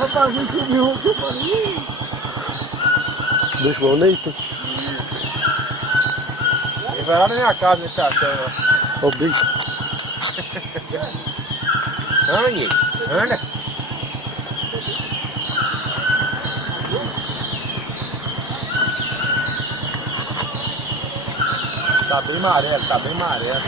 Rapaz, a gente viu que eu falei. Bicho bonito. Ele vai lá na minha casa nesse achando. O bicho. Anda. Tá bem amarelo, tá bem amarelo.